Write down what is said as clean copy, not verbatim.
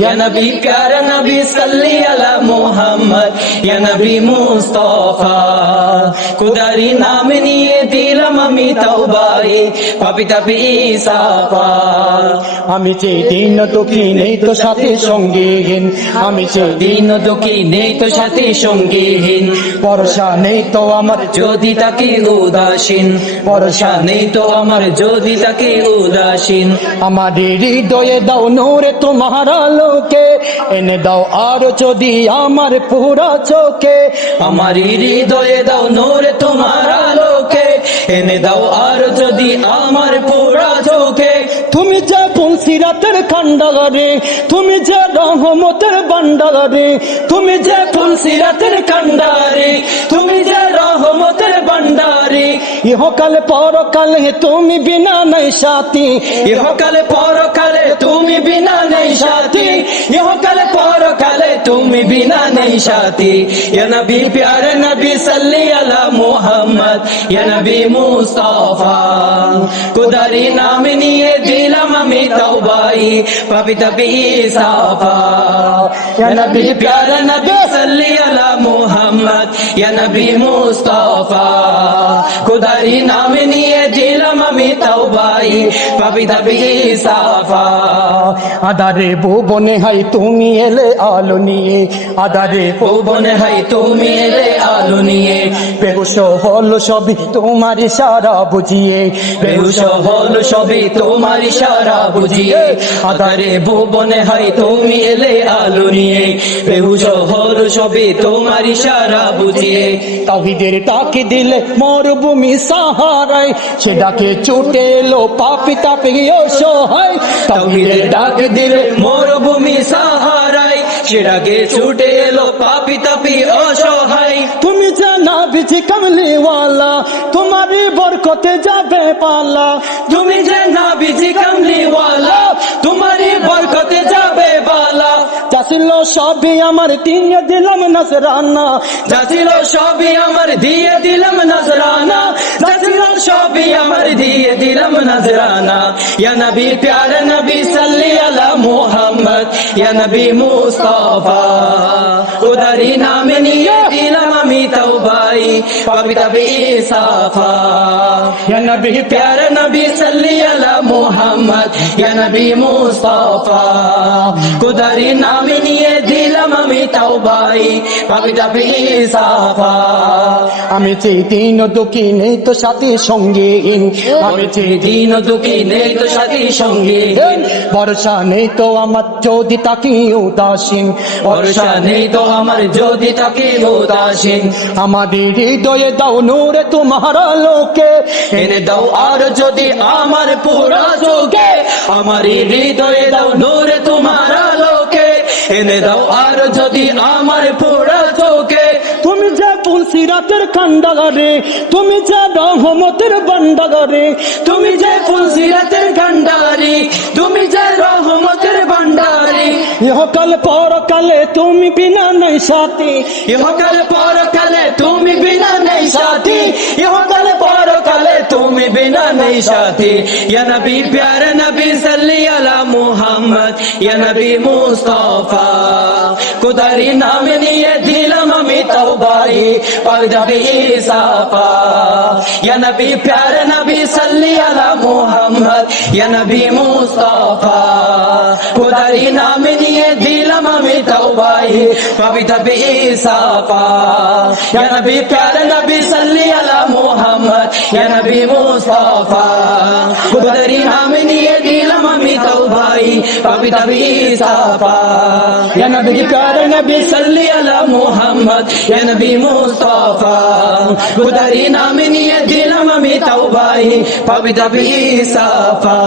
या नबी प्यारा नबी सल्ली अला मोहम्मद या नबी मुस्तफा खुदारी नाम निये दिलाम आमी तौबाए पापी तापी साफा আমি যে দিন দুঃখী নেই তো সাথে সঙ্গীহীন আমি যে দিন দুঃখী নেই তো সাথে সঙ্গীহীন ভরসা নেই তো আমার যদি তাকে উদাসীন ভরসা নেই তো আমার যদি তাকে উদাসীন আমার হৃদয়ে দাও নূরে তোমার আলোকে এনে দাও আর যদি আমার পুরা চোখে আমার হৃদয়ে দাও নূরে তোমার আলোকে এনে দাও আর যদি আমার পুরা চোখে তুমি যে পুলসিরাতের কান্ডারে তুমি যে রহমতের বান্ডারে তুমি যে ফুলসিরাতের কান্ডারে তুমি যে রহমতের ভান্ডারে ইহকালে পরকালে তুমি বিনা নাই সাথী ইহকালে পরকালে তুমি বিনা নেই সাথী ইহকালে পরকালে তুমি বিনা নেই সাথী ইয়া নবী প্যারে নবী সাল্লি আলা মুহাম্মদ ইয়া নবী মুস্তাফা খুদারি নাম নিয়ে দিলাম আমি তওবাই পাপী তাপী সাফা ইয়া নবী প্যারে নবী সাল্লি আলা মুহাম্মদ ইয়া নবী মুস্তাফা খুদারি নাম নিয়ে দিলাম আমি তওবাই পাপী তাপী সাফা আদারে ভুবনে হাই তুমি এলে আলো নিয়ে আদারে ভুবনে হাই তুমি এলে আলো নিয়ে বেহুশ হলো সবই তোমার ইশারা বুঝিয়ে বেহুশ হলো সবই তোমার ইশারা বুঝিয়ে আধারে ভুবনে হাই তুমি এলে আলো নিয়ে বেহুশ হলো সবই তোমার ইশারা বুঝিয়ে তাওহীদের ডাকে দিলে মরুভূমি সাহারায় সে ডাকে ছুটে এলো পাপী তাপী অসহায় তাওহীদের ডাক দিলে মরুভূমি সাহারায় সেটাকে ছুটে এলো পাপী তাপী অসহায় তুমি জানা বিজি কামলিওয়ালা তোমারই বরকতে যাবে পালা তুমি যে নবীজি কামলিওয়ালা তোমারই বরকতে যাবে বালা যা ছিল সবই আমার দিয়ে দিলাম নজরানা যা ছিল সবই আমার দিয়ে দিলাম নজরানা যা ছিল সবই আমার দিয়ে দিলাম নজরানা ইয়া নবী প্যারে নবী সাল্লি আলা মুহাম্মদ ইয়া নবী মুস্তাফা খুদারি নাম নিয়ে দিলাম আমি তওবাই পাপী তাপী সাফা ইয়া নবী প্যারে নবী সাল্লি আলা মুহাম্মদ ইয়া নবী মুস্তাফা খুদারি নাম নিয়ে দিলাম আমি তওবাই পাপী তাপী সাফা আমি যে দিন দুঃখী নেই তো সাথী সঙ্গীহীন আমি যে দিন দুঃখী নেই তো সাথী সঙ্গীহীন ভরসা নেই তো আমার যদি তাকে উদাসীন ভরসা নেই তো আমার যদি তাকে উদাসীন আমার হৃদয়ে দাও নূরে তোমার আলোকে এনে দাও আর যদি আমার পুরা চোখে আমার হৃদয়ে দাও নূরে তোমার আলোকে এনে দাও আর যদি আমার পুরা চোখে তুমি যে পুলসিরাতের কান্ডারে তুমি যে রহমতের বান্ডারে তুমি যে ফুলসিরাতের কান্ডারি তুমি যে রহমতের ভান্ডারি ইহকাল পরকালে তুমি বিনা নাই সাথী ইহকালে পরকালে তুমি বিনা নেই সাথী ইহকালে পরকালে তুমি বিনা নেই সাথী ইয়া নবী প্যারে নবী সাল্লি আলা মুহাম্মদ ইয়া নবী মুস্তাফা খুদারি নাম নিয়ে দিলাম আমি তওবাই পাপী তাপী সাফা ইয়া নবী প্যারে নবী সাল্লি আলা মুহাম্মদ ইয়া নবী মুস্তাফা খুদারি নাম নিয়ে দিলাম আমি তওবাই পাপী তাপী সাফা ইয়া নবী প্যারে নবী সাল্লি আলা মুহাম্মদ ইয়া নবী মুস্তাফা খুদারি নাম নিয়ে দিলাম আমি তওবাই পাপী তাপী সাফা ইয়া নবী প্যারে নবী সাল্লি আলা মুহাম্মদ ইয়া নবী মুস্তাফা খুদারি নাম নিয়ে দিলাম আমি তওবাই পাপী তাপী সাফা